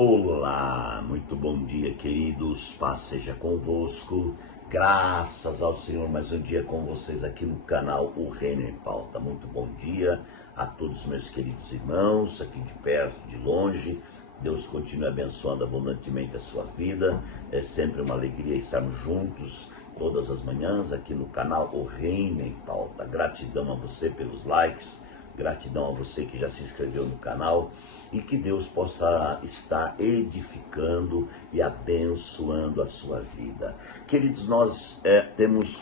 Olá, muito bom dia, queridos. Paz seja convosco. Graças ao Senhor, mais um dia com vocês aqui no canal O Reino em Pauta. Muito bom dia a todos meus queridos irmãos, aqui de perto, de longe. Deus continue abençoando abundantemente a sua vida. É sempre uma alegria estarmos juntos todas as manhãs aqui no canal O Reino em Pauta. Gratidão a você pelos likes. Gratidão a você que já se inscreveu no canal e que Deus possa estar edificando e abençoando a sua vida. Queridos, nós temos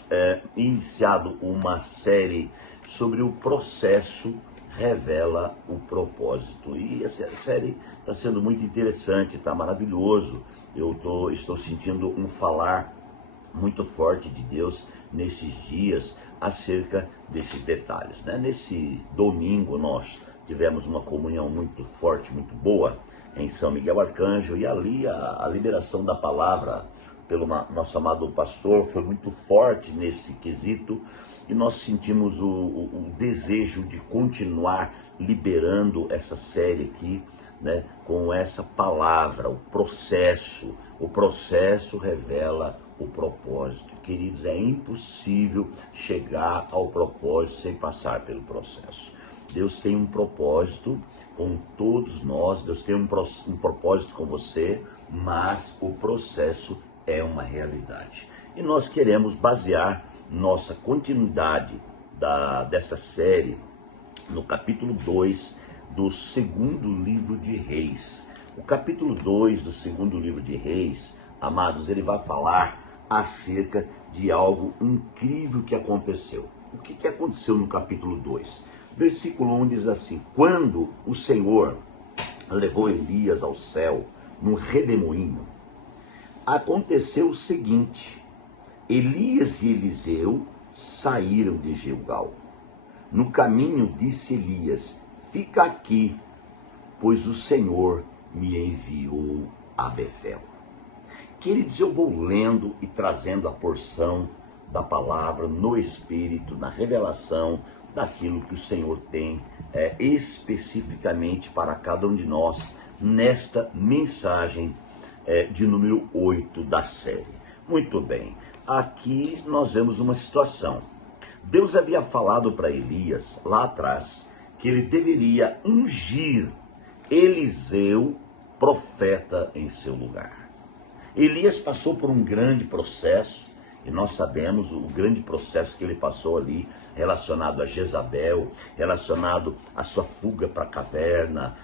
iniciado uma série sobre o processo revela o propósito. E essa série está sendo muito interessante, está maravilhoso. Estou sentindo um falar muito forte de Deus nesses dias acerca desses detalhes, né? Nesse domingo nós tivemos uma comunhão muito forte, muito boa em São Miguel Arcanjo, e ali a liberação da palavra pelo nosso amado pastor foi muito forte nesse quesito, e nós sentimos o desejo de continuar liberando essa série aqui, né, com essa palavra, o processo revela o propósito. Queridos, é impossível chegar ao propósito sem passar pelo processo. Deus tem um propósito com todos nós, Deus tem um propósito com você, mas o processo é uma realidade. E nós queremos basear nossa continuidade dessa série no capítulo 2 do segundo livro de Reis. O capítulo 2 do segundo livro de Reis, amados, ele vai falar acerca de algo incrível que aconteceu. O que aconteceu no capítulo 2? Versículo 1 diz assim: quando o Senhor levou Elias ao céu num redemoinho, aconteceu o seguinte: Elias e Eliseu saíram de Gilgal. No caminho disse Elias: fica aqui, pois o Senhor me enviou a Betel. Queridos, eu vou lendo e trazendo a porção da palavra no Espírito, na revelação daquilo que o Senhor tem especificamente para cada um de nós nesta mensagem de número 8 da série. Muito bem, aqui nós vemos uma situação. Deus havia falado para Elias lá atrás que ele deveria ungir Eliseu, profeta, em seu lugar. Elias passou por um grande processo, e nós sabemos o grande processo que ele passou ali, relacionado a Jezabel, relacionado à sua fuga para a caverna,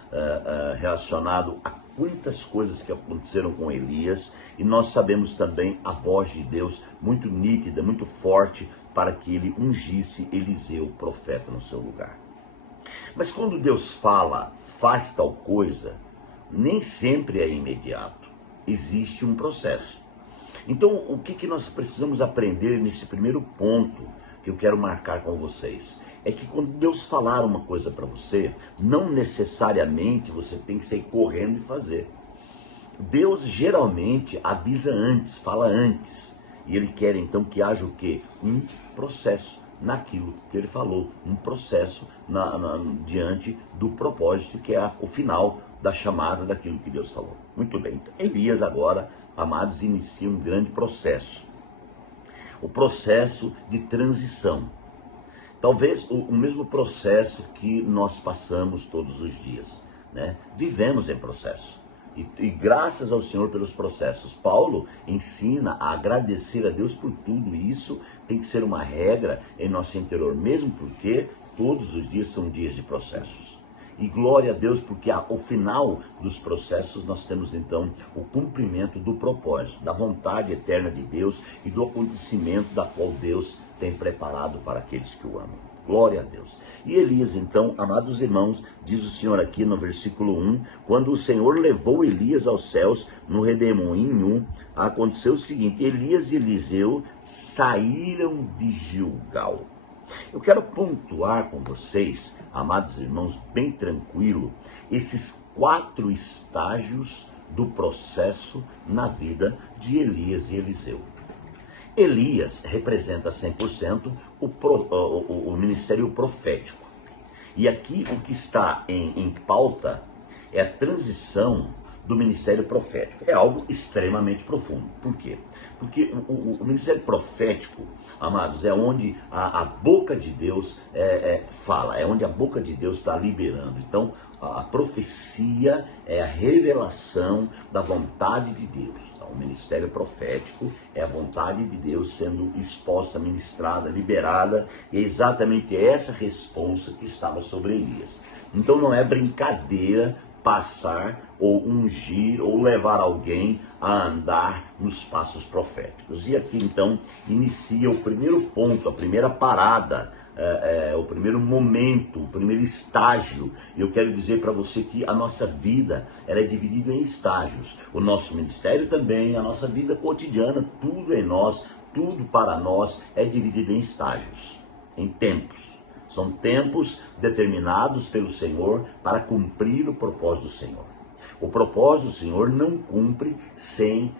relacionado a muitas coisas que aconteceram com Elias, e nós sabemos também a voz de Deus muito nítida, muito forte, para que ele ungisse Eliseu, profeta, no seu lugar. Mas quando Deus fala, faz tal coisa, nem sempre é imediato. Existe um processo. Então, o que nós precisamos aprender nesse primeiro ponto que eu quero marcar com vocês? É que quando Deus falar uma coisa para você, não necessariamente você tem que sair correndo e fazer. Deus geralmente avisa antes, fala antes. E Ele quer então que haja o quê? Um processo naquilo que Ele falou. Um processo diante do propósito, que é o final da chamada daquilo que Deus falou. Muito bem, então, Elias agora, amados, inicia um grande processo. O processo de transição. Talvez o mesmo processo que nós passamos todos os dias, né? Vivemos em processo. E graças ao Senhor pelos processos. Paulo ensina a agradecer a Deus por tudo, e isso tem que ser uma regra em nosso interior, mesmo porque todos os dias são dias de processos. E glória a Deus, porque ao final dos processos nós temos então o cumprimento do propósito, da vontade eterna de Deus e do acontecimento da qual Deus tem preparado para aqueles que o amam. Glória a Deus. E Elias então, amados irmãos, diz o Senhor aqui no versículo 1, quando o Senhor levou Elias aos céus no redemoinho, aconteceu o seguinte: Elias e Eliseu saíram de Gilgal. Eu quero pontuar com vocês, amados irmãos, bem tranquilo, esses 4 estágios do processo na vida de Elias e Eliseu. Elias representa 100% o ministério profético. E aqui o que está em pauta é a transição do ministério profético. É algo extremamente profundo. Por quê? Porque o ministério profético, amados, é onde a boca de Deus fala, é onde a boca de Deus está liberando. Então, a profecia é a revelação da vontade de Deus. Então, o ministério profético é a vontade de Deus sendo exposta, ministrada, liberada, e é exatamente essa responsa que estava sobre Elias. Então, não é brincadeira passar ou ungir ou levar alguém a andar nos passos proféticos. E aqui então inicia o primeiro ponto, a primeira parada, o primeiro momento, o primeiro estágio. Eu quero dizer para você que a nossa vida ela é dividida em estágios. O nosso ministério também, a nossa vida cotidiana, tudo em nós, tudo para nós é dividido em estágios, em tempos. São tempos determinados pelo Senhor para cumprir o propósito do Senhor. O propósito do Senhor não cumpre sem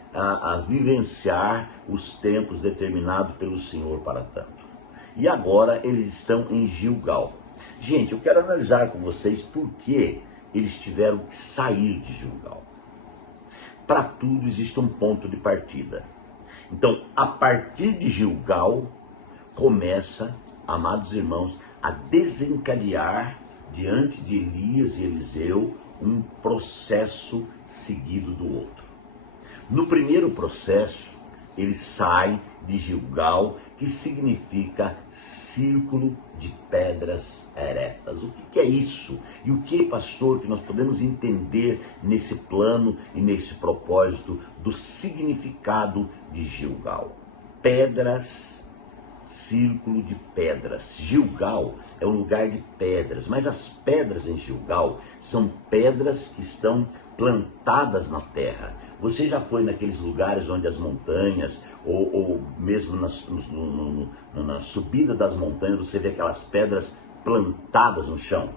vivenciar os tempos determinados pelo Senhor para tanto. E agora eles estão em Gilgal. Gente, eu quero analisar com vocês por que eles tiveram que sair de Gilgal. Para tudo existe um ponto de partida. Então, a partir de Gilgal, começa, amados irmãos, a desencadear diante de Elias e Eliseu um processo seguido do outro. No primeiro processo, eles saem de Gilgal, que significa círculo de pedras eretas. O que é isso? E o que, pastor, que nós podemos entender nesse plano e nesse propósito do significado de Gilgal? Pedras, círculo de pedras. Gilgal é um lugar de pedras, mas as pedras em Gilgal são pedras que estão plantadas na terra. Você já foi naqueles lugares onde as montanhas, ou mesmo na subida das montanhas, você vê aquelas pedras plantadas no chão?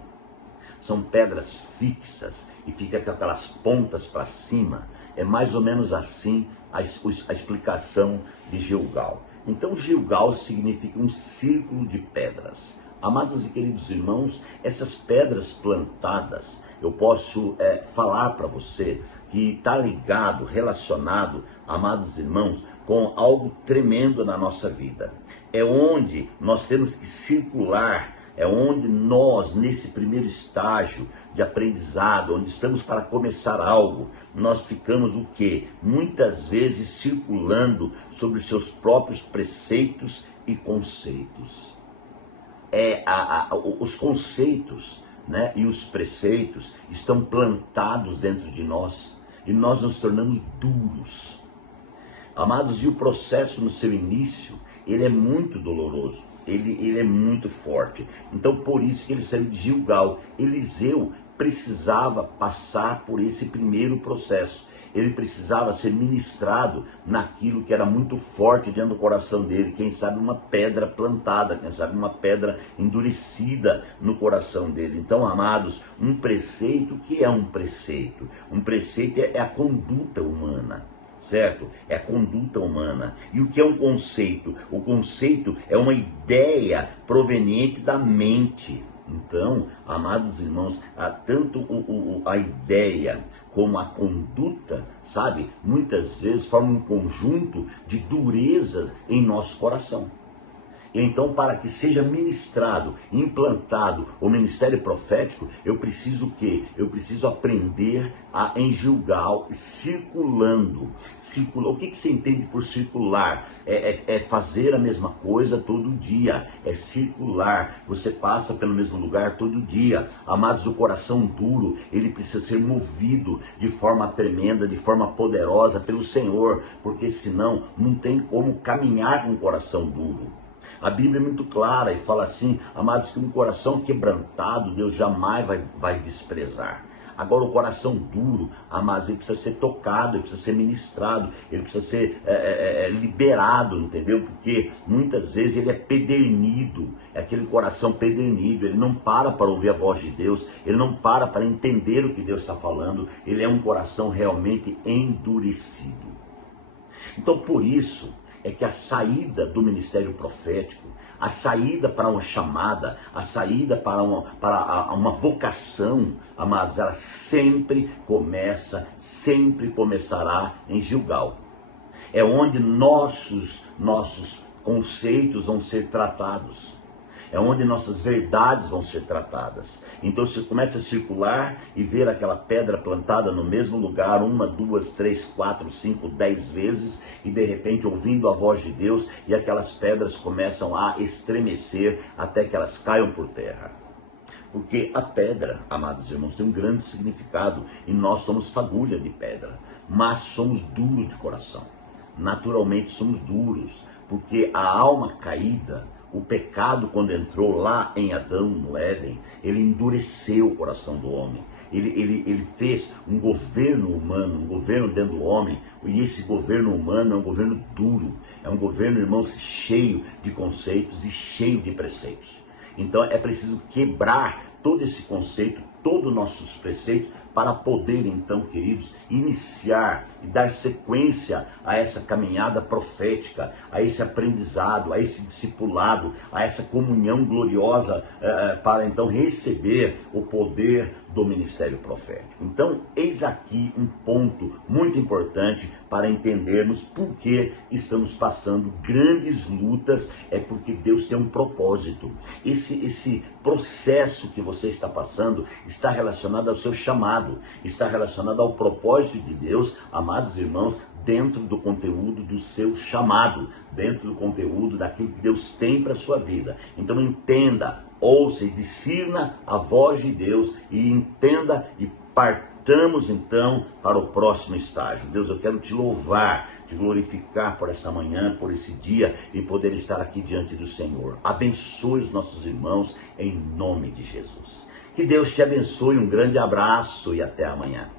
São pedras fixas e fica com aquelas pontas para cima. É mais ou menos assim a explicação de Gilgal. Então Gilgal significa um círculo de pedras. Amados e queridos irmãos, essas pedras plantadas, eu posso falar para você que está ligado, relacionado, amados irmãos, com algo tremendo na nossa vida. É onde nós temos que circular, é onde nós, nesse primeiro estágio de aprendizado, onde estamos para começar algo, nós ficamos o quê? Muitas vezes circulando sobre os seus próprios preceitos e conceitos. Os conceitos, né, e os preceitos estão plantados dentro de nós e nós nos tornamos duros. Amados, e o processo no seu início, ele é muito doloroso, ele é muito forte. Então por isso que ele saiu de Gilgal. Eliseu precisava passar por esse primeiro processo. Ele precisava ser ministrado naquilo que era muito forte dentro do coração dele. Quem sabe uma pedra plantada, quem sabe uma pedra endurecida no coração dele. Então, amados, um preceito, o que é um preceito? Um preceito é a conduta humana, certo? É a conduta humana. E o que é um conceito? O conceito é uma ideia proveniente da mente. Então, amados irmãos, tanto a ideia como a conduta, sabe, muitas vezes formam um conjunto de dureza em nosso coração. Então, para que seja ministrado, implantado o ministério profético, eu preciso o quê? Eu preciso aprender em Gilgal, circulando. O que você entende por circular? É fazer a mesma coisa todo dia, é circular. Você passa pelo mesmo lugar todo dia. Amados, o coração duro, ele precisa ser movido de forma tremenda, de forma poderosa pelo Senhor, porque senão não tem como caminhar com o coração duro. A Bíblia é muito clara e fala assim, amados, que um coração quebrantado Deus jamais vai desprezar. Agora o coração duro, amados, ele precisa ser tocado, ele precisa ser ministrado, ele precisa ser liberado, entendeu? Porque muitas vezes ele é pedernido, é aquele coração pedernido, ele não para ouvir a voz de Deus, ele não para entender o que Deus está falando, ele é um coração realmente endurecido. Então por isso é que a saída do ministério profético, A saída para uma chamada, a saída para uma vocação, amados, ela sempre começará em Gilgal. É onde nossos conceitos vão ser tratados. É onde nossas verdades vão ser tratadas. Então você começa a circular e ver aquela pedra plantada no mesmo lugar, 1, 2, 3, 4, 5, 10 vezes, e de repente ouvindo a voz de Deus, e aquelas pedras começam a estremecer até que elas caiam por terra. Porque a pedra, amados irmãos, tem um grande significado, e nós somos fagulha de pedra, mas somos duros de coração. Naturalmente somos duros, porque a alma caída, o pecado, quando entrou lá em Adão, no Éden, ele endureceu o coração do homem. Ele fez um governo humano, um governo dentro do homem, e esse governo humano é um governo duro, é um governo, irmãos, cheio de conceitos e cheio de preceitos. Então é preciso quebrar todo esse conceito, todos os nossos preceitos, para poder então, queridos, iniciar e dar sequência a essa caminhada profética, a esse aprendizado, a esse discipulado, a essa comunhão gloriosa, para então receber o poder do ministério profético. Então, eis aqui um ponto muito importante para entendermos por que estamos passando grandes lutas, é porque Deus tem um propósito. Esse processo que você está passando está relacionado ao seu chamado, está relacionado ao propósito de Deus, amados irmãos, dentro do conteúdo do seu chamado, dentro do conteúdo daquilo que Deus tem para a sua vida. Então entenda, ouça e discirna a voz de Deus e entenda e partamos então para o próximo estágio. Deus, eu quero te louvar, te glorificar por essa manhã, por esse dia e poder estar aqui diante do Senhor. Abençoe os nossos irmãos em nome de Jesus. Que Deus te abençoe, um grande abraço e até amanhã.